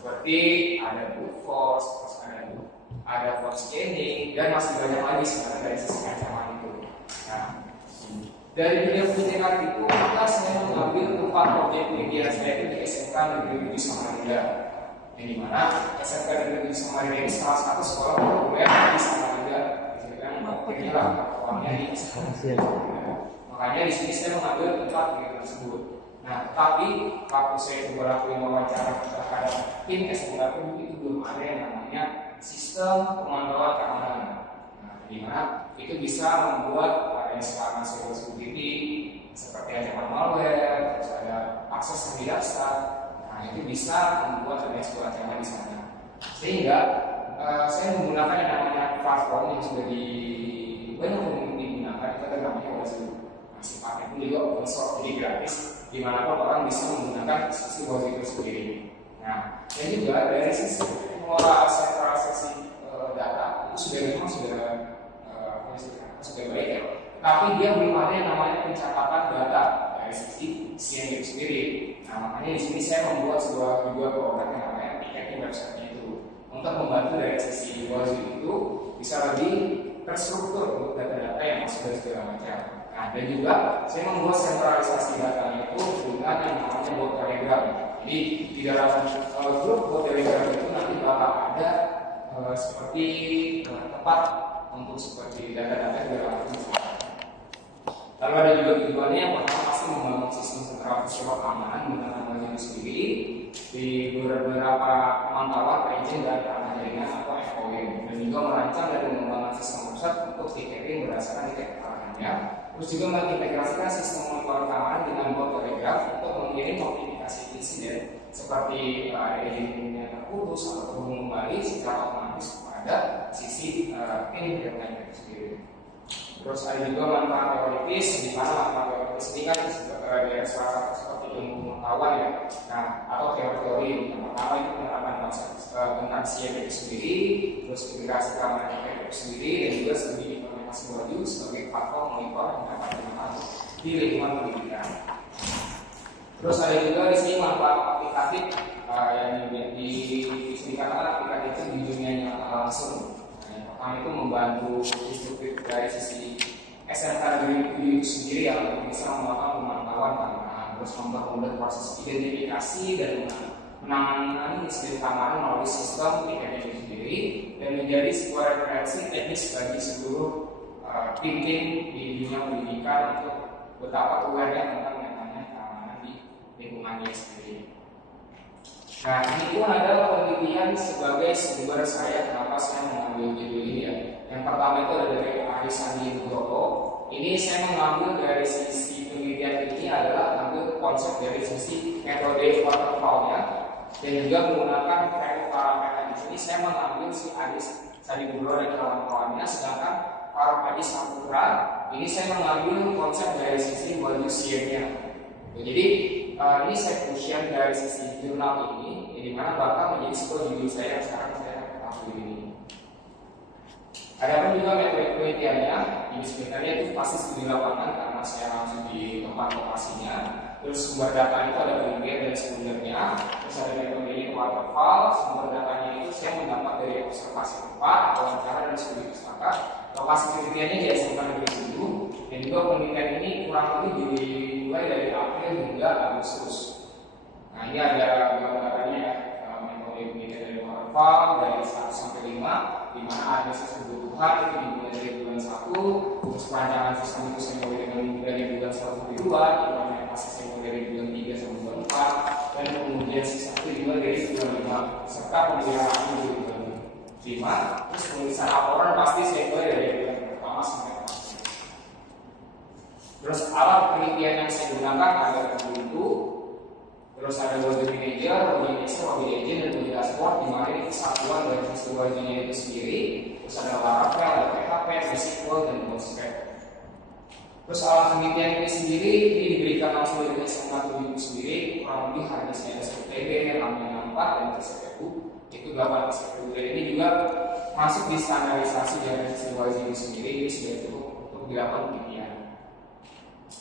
seperti ada brute force, terus ada force scaling, dan masih banyak lagi sebenarnya dari sisi ancaman itu. Nah, dari dunia pendidikan itu maka saya mengambil 4 proyek penelitian saya itu di SMK Negeri 7 Samarinda. Yang dimana SMK Negeri 7 Samarinda ini salah satu sekolah populer di Samarinda. Inilah orangnya di Samarinda. Makanya di sini saya mengambil 4 proyek tersebut. Nah, tapi waktu saya coba lakuin wawancara terhadap tim SMK itu belum ada yang namanya sistem pemantauan keamanan. Nah, di mana itu bisa membuat adanya serangan cybersecurity seperti ancaman malware, terus ada akses yang tidak sah. Nah, itu bisa membuat adanya sebuah ancaman di sana. Sehingga saya menggunakan yang namanya platform yang sudah banyak digunakan, itu ada namanya Wazoo. Masih pakai dulu juga open source, jadi gratis, di mana orang bisa menggunakan sisi Wazoo itu sendiri. Nah, dan juga dari sisi pengelola sentralisasi data itu sudah baik ya. Tapi dia belum ada yang namanya pencatatan data dari sisi CNI itu sendiri. Nah, makanya di sini saya membuat sebuah juga program yang namanya ticketing website itu untuk membantu dari sisi Wazoo itu bisa lebih terstruktur untuk data-data yang masuk dari segala macam. Nah, dan juga saya membuat sentralisasi datanya itu dengan yang namanya bot Telegram. Jadi di dalam grup bot Telegram itu nanti bakal ada seperti tempat untuk seperti data-data di dalam itu. Lalu ada juga tujuannya yang pertama pasti membangun sistem sentralisasi keamanan dengan namanya sendiri di beberapa pemantauan perizinan dan keamanan jaringan atau FOIA, dan juga merancang dan mengembangkan sistem pusat untuk ticketing berdasarkan titik keamanan. Terus juga mengintegrasikan sistem monitoring keamanan dengan bot Telegram untuk mengirim notifikasi insiden seperti ada izin yang terputus atau kembali secara otomatis kepada sisi internet itu sendiri. Terus ada juga manfaat teoritis, di mana manfaat teoritis ini kan dari salah satu seperti ilmu pengetahuan ya. Nah, atau teori-teori yang pertama itu penerapan tentang CIP itu sendiri, terus integrasi keamanan itu sendiri, dan juga studi implementasi Wazoo sebagai faktor monitor yang dapat dimanfaatkan di lingkungan pendidikan. Terus ada juga di sini manfaat aplikatif yang dikatakan aplikatif itu di dunia nyata langsung. Yang pertama itu membantu instruktif dari sisi SMK Negeri itu sendiri yang bisa melakukan pemantauan keamanan, terus mempermudah proses identifikasi dan menangani insiden keamanan melalui sistem ticketing itu sendiri, dan menjadi sebuah referensi teknis bagi seluruh tim-tim di dunia pendidikan untuk betapa aware-nya tentang keamanan di lingkungannya sendiri. Nah, ini pun adalah penelitian sebagai sumber saya kenapa saya mengambil judul ini ya. Yang pertama itu ada dari Ari Sandi Nugroho. Ini saya mengambil dari sisi penelitian ini adalah ambil konsep dari sisi metode waterfall-nya, dan juga menggunakan parameter di sini saya mengambil si Ari Sandi Nugroho dan kawan-kawannya, sedangkan para Adi Saputra ini saya mengambil konsep dari sisi Wazoo-nya. Jadi ini saya fusion dari sisi jurnal ini, di mana bakal menjadi sebuah judul saya yang sekarang saya ambil ini. Ada pun juga metode penelitiannya, ini sebenarnya itu pasti studi lapangan karena saya langsung di tempat lokasinya. Terus sumber data itu ada penelitian dan sumbernya, terus ada metode ini waterfall. Sumber datanya itu saya mendapat dari observasi tempat, wawancara dan studi pustaka. Lokasi penelitiannya di SMK Negeri 7, dan juga penelitian ini kurang lebih dimulai dari April hingga Agustus. Nah, ini ada gambarannya ya, metode penelitian dari waterfall dari 1 sampai 5, di mana analisis kebutuhan itu dimulai dari bulan 1, terus perancangan sistem itu saya mulai dari bulan 1 sampai 2, implementasi saya mulai dari bulan 3 sampai bulan 4, dan kemudian sistem itu dimulai dari bulan 5, serta pemeliharaan dari bulan 5, terus penulisan laporan pasti saya mulai dari bulan pertama sampai akhir. Terus alat penelitian yang saya gunakan ada itu, terus ada Wazoo Manager, Wazoo Excel, Wazoo Agent, dan Wazoo Dashboard, di mana ini kesatuan dari sistem Wazoo-nya itu sendiri. Terus ada Laravel, ada PHP, MySQL, dan Bootstrap. Terus alat penelitian ini sendiri ini diberikan langsung dari SMK itu sendiri, kurang lebih harganya ada SPTB, RAM-nya 4, dan CPU itu 8 CPU. Dan ini juga masuk di standarisasi dari sistem Wazoo itu sendiri, ini sudah cukup untuk dilakukan penelitian.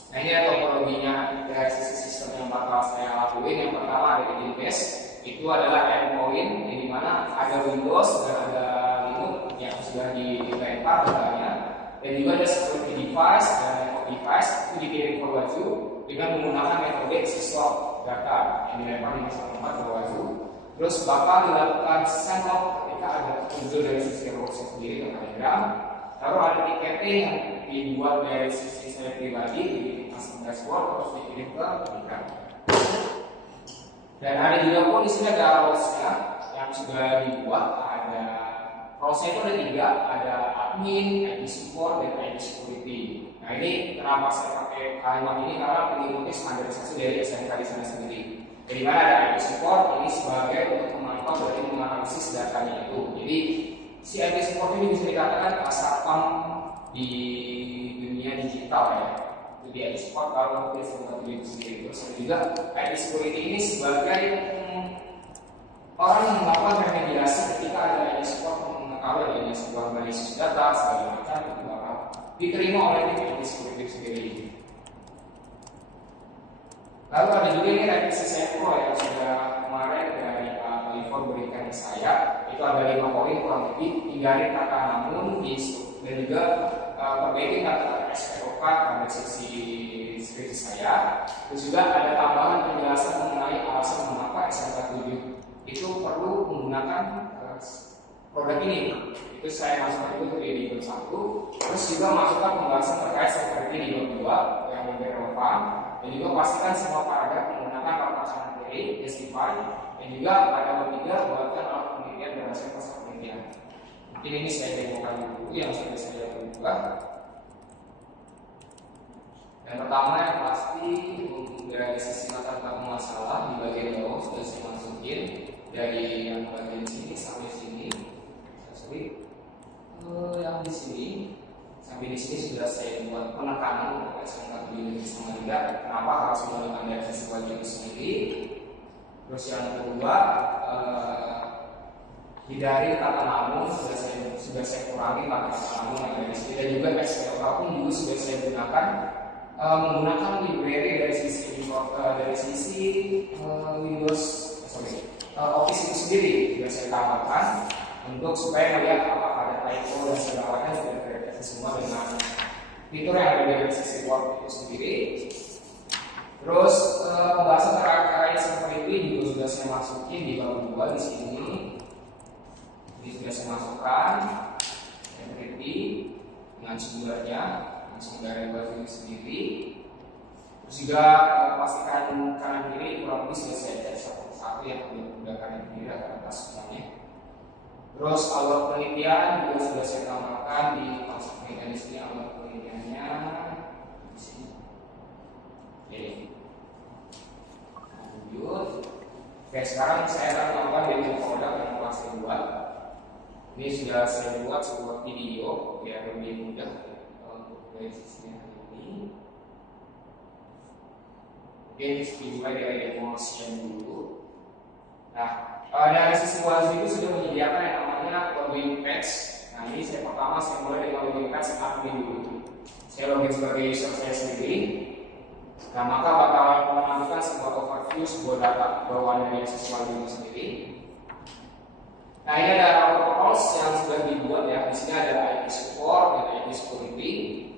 Nah, ini topologinya dari sisi sistem yang bakal saya lakuin. Yang pertama ada Agent Base, itu adalah endpoint di mana ada Windows dan ada Linux yang sudah dilempar datanya, dan juga ada security device dan network device itu dikirim ke Wazoo dengan menggunakan metode syslock data yang dilempar di satu tempat ke Wazoo. Terus bakal dilakukan send-off ketika ada muncul dari sisi Roxy sendiri ke Telegram. Lalu ada tiketing yang dibuat dari sisi saya pribadi di custom dashboard terus dikirim ke Telegram. Dan ada juga pun di sini ada roles-nya yang sudah dibuat. Ada roles-nya itu ada 3, ada admin, IT support, dan IT security. Nah ini kenapa saya pakai kalimat ini karena mengikuti standarisasi dari SMK di sana sendiri. Jadi mana ada IT support ini sebagai untuk memantau dari menganalisis datanya itu. Jadi si IT support ini bisa dikatakan satpam di dunia digital ya. Jadi IT support kalau dia sebagai diri sendiri. Terus juga IT security ini sebagai orang yang melakukan remediasi ketika ada IT support mengetahui adanya sebuah malicious data segala macam itu bakal diterima oleh tim IT security sendiri. Lalu ada juga ini revisi Sempro yang sudah kemarin dari Pak Livon berikan ke saya. Itu ada 5 poin kurang lebih, hindari kata namun dan juga perbaiki kata SPOK pada sisi skripsi saya. Terus juga ada tambahan penjelasan mengenai alasan mengapa SMK 7 itu perlu menggunakan produk ini. Itu saya masukkan itu di bab 1. Terus juga masukkan pembahasan terkait security di bab 2 yang lebih relevan. Dan juga pastikan semua paragraf menggunakan perpajakan materi, justify, dan juga ada bab 3 buatkan alat penelitian dan hasil pasar penelitian. Mungkin ini saya demokan dulu yang sudah saya buat. Yang pertama yang pasti dari sisi latar belakang masalah di bagian bawah sudah saya masukin dari yang bagian sini sampai sini. Yang di sini sampai di sini sudah saya buat penekanan SMK 7 Negeri Samarinda. Kenapa harus menggunakan dari sisi wajib itu sendiri? Terus yang kedua hindari kata namun sudah saya kurangi kata namun yang dari sini, dan juga SPOK pun juga sudah saya gunakan menggunakan library dari sisi Windows Office itu sendiri sudah saya tambahkan untuk supaya melihat apakah ada typo dan segala macam sudah terdeteksi semua dengan fitur yang ada dari sisi Word itu sendiri. Terus pembahasan terkait security juga sudah saya masukin di bab 2 di sini. Ini sudah saya masukkan security dengan sumbernya, dengan sumber yang baru ini sendiri. Terus juga pastikan kanan kiri kurang lebih sudah saya cek satu-satu yang sudah kanan kiri atas semuanya. Terus alat penelitian juga sudah saya tambahkan di konsep penelitian di sini, alat penelitiannya di sini. Oke. Lanjut. Oke, sekarang saya akan melakukan demo produk yang telah saya buat. Ini sudah saya buat sebuah video biar lebih mudah untuk dari sisinya ini. Oke, dimulai dari demonstrasi dulu. Nah, dari sisi Wazoo itu sudah menyediakan yang namanya login page. Nah, ini pertama saya mulai dengan login page admin dulu. Saya login sebagai user saya sendiri. Nah, maka bakal menampilkan sebuah overview sebuah data bawaan dari siswa itu sendiri. Nah, ini ada protocols yang sudah dibuat ya. Di sini ada IT support dan IT security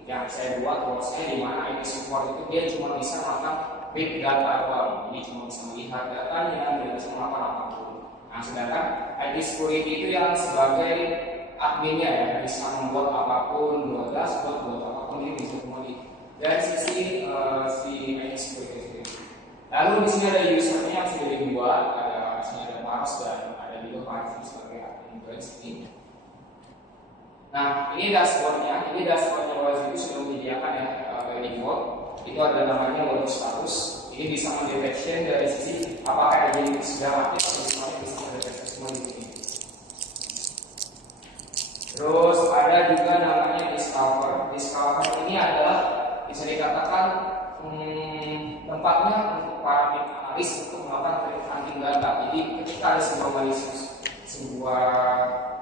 yang saya buat prosesnya, di mana IT support itu dia cuma bisa melakukan read data doang. Ini cuma bisa melihat datanya, tidak bisa melakukan apapun. Nah, sedangkan IT security itu yang sebagai adminnya ya, bisa membuat apapun, buat dashboard, buat apapun, ini bisa semua dari sisi si IT security sendiri. Lalu di sini ada usernya yang sudah dibuat, di sini ada Mars dan ada juga Pak sebagai admin di sini. Nah, ini dashboardnya Wazoo itu sudah menyediakan ya by default. Itu ada namanya log status. Ini bisa mendetection dari sisi apakah agent itu sudah aktif atau misalnya bisa mendeteksi semua di sini. Terus ada juga namanya discover. Discover ini adalah bisa dikatakan tempatnya untuk para tim analis untuk melakukan threat hunting data. Jadi ketika ada sebuah malicious, sebuah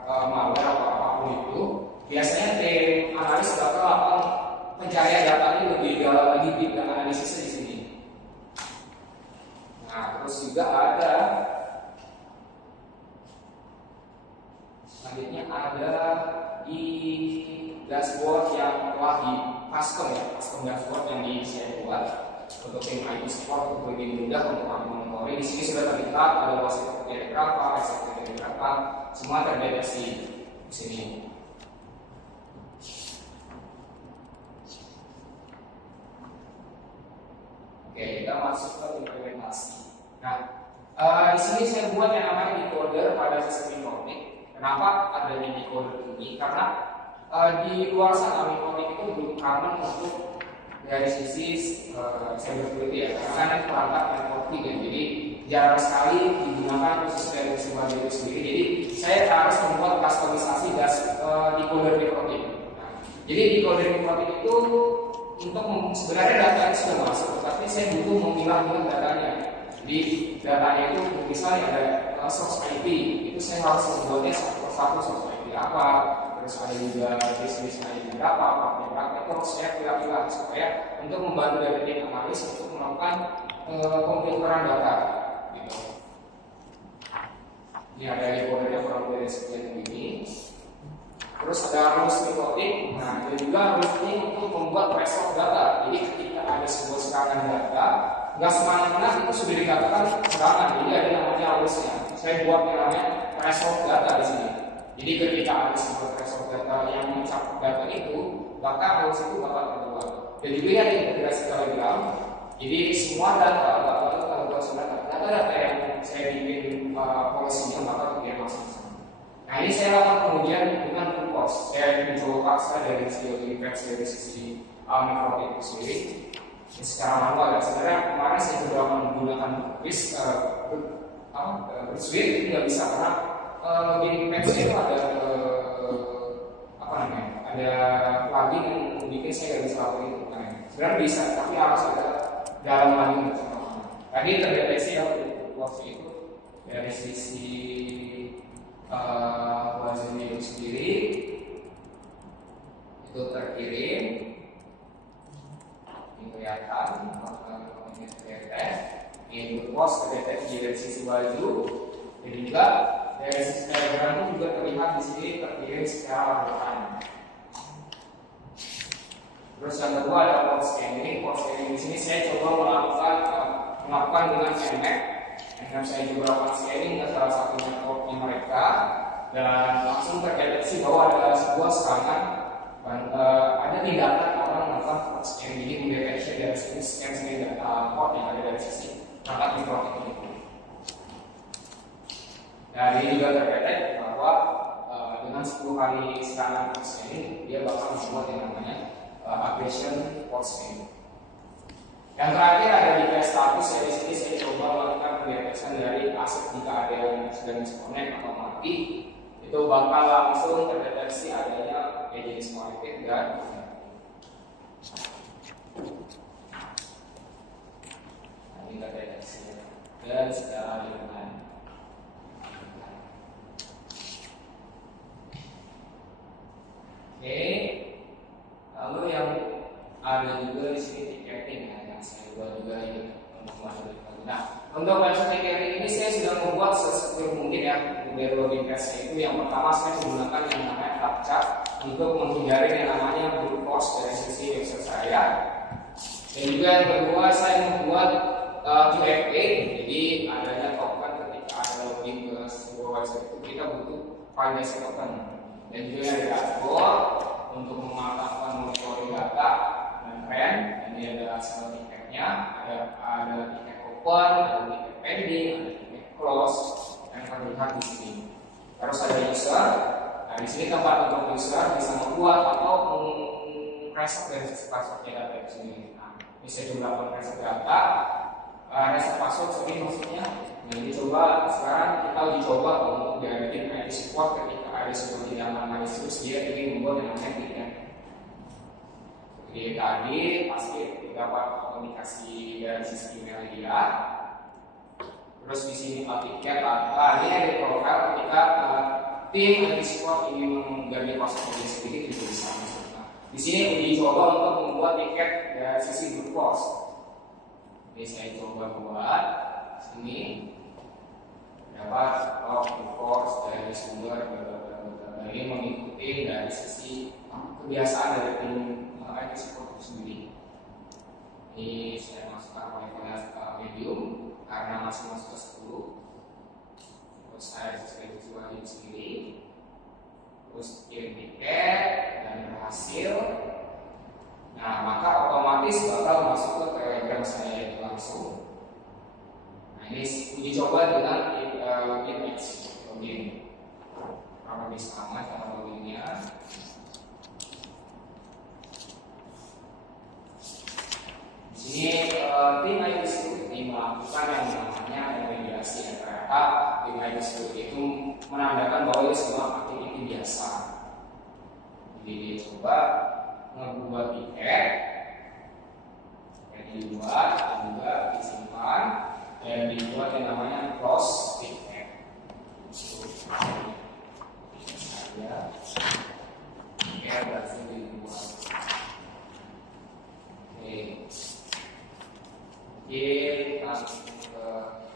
malware atau apapun itu, biasanya tim analis bakal melakukan pencarian datanya lebih dalam lagi dan analisisnya di sini. Nah, terus juga ada Selanjutnya ada di dashboard yang telah di custom ya, custom dashboard yang saya buat untuk tim IT support untuk lebih mudah untuk kami monitoring. Di sini sudah terlihat ada wasit terjadi berapa, reset terjadi berapa, semua terdeteksi di sini. Oke, kita masuk ke implementasi. Nah, di sini saya buat yang namanya decoder pada sistem Micronic. Kenapa ada di decoder ini? Karena di luar sana Micronic itu belum common untuk dari sisi cybersecurity ya, karena kan perangkat networking ya, jadi jarang sekali digunakan khusus dari sistem itu sendiri. Jadi saya harus membuat customisasi decoder Micronic. Nah, jadi decoder Micronic itu untuk sebenarnya data itu sudah masuk, tapi saya butuh memilah-milah datanya. Jadi datanya itu misalnya ada source IP, itu saya harus membuatnya satu source IP apa, terus ada juga bisnis IP berapa, apa berapa, itu harus saya pilih-pilih supaya untuk membantu dari tim analis untuk melakukan pemfilteran data. Gitu. Ini ada decodernya kurang lebih seperti ini. Terus ada rules microtik. Nah, dan juga rules ini untuk membuat threshold data. Jadi ketika ada sebuah serangan data, nggak semena-mena itu sudah dikatakan serangan. Jadi ada namanya rulesnya. Saya buat yang namanya threshold data di sini. Jadi ketika ada sebuah threshold data yang mencakup data itu, maka rules itu bakal keluar. Dan juga ada integrasi Telegram. Jadi semua data bakal data yang saya bikin polisinya bakal kemudian masuk. Nah, ini saya lakukan kemudian dengan full cost. Saya mencoba paksa dari sisi versi dari sisi Micronic itu sendiri. Secara manual ya. Sebenarnya kemarin saya juga menggunakan Bersuit itu nggak bisa karena di patch itu ada ada plugin yang bikin saya nggak bisa lakukan itu. Nah, sebenarnya bisa, tapi harus ada dalam plugin bersama. Tadi terdeteksi ya waktu itu dari sisi wazirnya itu sendiri itu terkirim, ini kelihatan input post terdeteksi dari sisi baju, jadi juga dari sisi Telegram itu juga terlihat di sini terkirim secara real-time. Terus yang kedua ada port scanning. Port scanning di sini saya coba melakukan dengan Nmap. Dan saya juga melakukan scanning ke salah satu networknya mereka dan langsung terdeteksi bahwa ada sebuah serangan ada tindakan orang melakukan port scanning. Jadi mendeteksi dari sisi scan data port yang ada dari sisi perangkat Micronic ini. Dan ini juga terdeteksi bahwa dengan 10 kali serangan port scanning dia bakal membuat yang namanya aggression port scanning. Yang terakhir ada di file status. Di sini saya coba melakukan pendeteksian dari aset jika ada yang sedang disconnect atau mati, itu bakal langsung terdeteksi adanya yang disconnected dan ini terdeteksi dan secara real-time. Oke, lalu yang ada juga di sini ticketing ya, yang saya buat juga ini untuk masuk. Nah, untuk website ticketing ini saya sudah membuat sesuai mungkin ya dari login testnya itu. Yang pertama saya menggunakan yang namanya captcha untuk menghindari yang namanya brute force dari sisi website saya. Dan juga yang kedua saya membuat QFA, jadi adanya token ketika ada login ke sebuah website itu kita butuh privacy token. Dan juga ada dashboard untuk memanfaatkan monitoring data dan trend. Ini ada hasil tiketnya, ada tiket open, ada tiket pending, ada tiket close yang terlihat di sini. Terus ada user. Nah, di sini tempat untuk user bisa membuat atau reset dari passwordnya data di sini. Nah, bisa juga melakukan reset data, reset password sendiri maksudnya. Nah, ini coba sekarang kita uji coba untuk bikin IT support ketika ada sebuah tindakan malicious dia ingin membuat yang namanya tiket. Jadi tadi pasti dapat komunikasi dari sisi email dia. Terus di sini tiket ini ada profil ketika tim IT support ingin mengganti password dia sendiri itu bisa masuk. Nah, di sini uji coba untuk membuat tiket dari sisi brute force. Jadi saya coba buat sini dapat brute force dari sumber dari sisi kebiasaan dari tim IT support itu sendiri. Ini saya masukkan levelnya medium karena masih masuk ke 10. Terus saya distribusi wajib sendiri, terus kirim tiket dan berhasil. Nah, maka otomatis bakal masuk ke Telegram saya itu langsung. Nah, ini uji coba dengan login. Kalau bisa aman cara loginnya. Di sini tim IT Security melakukan yang namanya remediasi. Ternyata tim IT Security itu menandakan bahwa ini semua aktiviti biasa. Jadi dia coba ngebuat tiket, yang dibuat juga disimpan dan dibuat yang namanya close ticket. Saya tiket berhasil dibuat. Oke. Mungkin langsung ke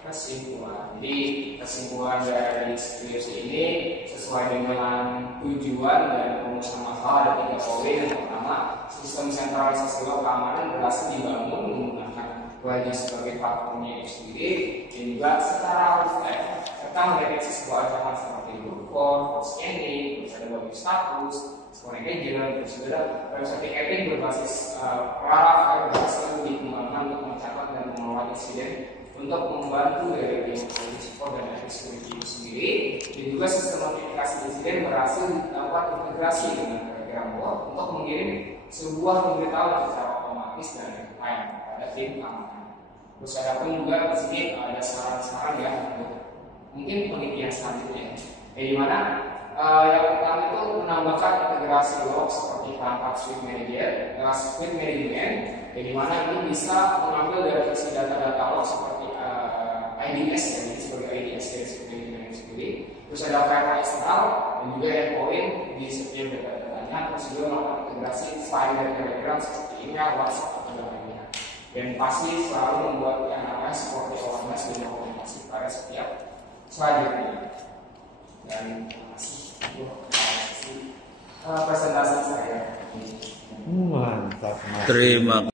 kesimpulan. Jadi kesimpulan dari skripsi ini sesuai dengan tujuan dan rumusan masalah ada 3 poin. Yang pertama, sistem sentralisasi keamanan berhasil dibangun menggunakan wajib sebagai platformnya itu sendiri dan juga secara refleks serta mendeteksi sebuah ancaman seperti brute force scanning, terus ada wajib status, scoring agent, terus juga website ticketing berbasis Laravel berhasil dikembangkan untuk mencatat dan mengelola insiden untuk membantu dari tim support dan security itu sendiri. Dan juga sistem notifikasi insiden berhasil dilakukan integrasi dengan Telegram bot untuk mengirim sebuah pemberitahuan secara otomatis dan real time pada tim keamanan. Terus ada pun juga di sini ada saran-saran ya untuk mungkin penelitian selanjutnya. Di mana yang pertama itu menambahkan integrasi log seperti perangkat suite management, di mana ini bisa mengambil dari isi data-data log seperti IDS, jadi sebagai IDS dari suite management sendiri. Terus ada file eksternal dan juga endpoint di setiap data-datanya. Terus juga melakukan integrasi selain dari Telegram seperti email, WhatsApp atau lainnya. Dan pasti selalu membuat yang namanya seperti awareness dan komunikasi pada setiap selanjutnya. Dan terima kasih untuk presentasi saya. Mantap. Terima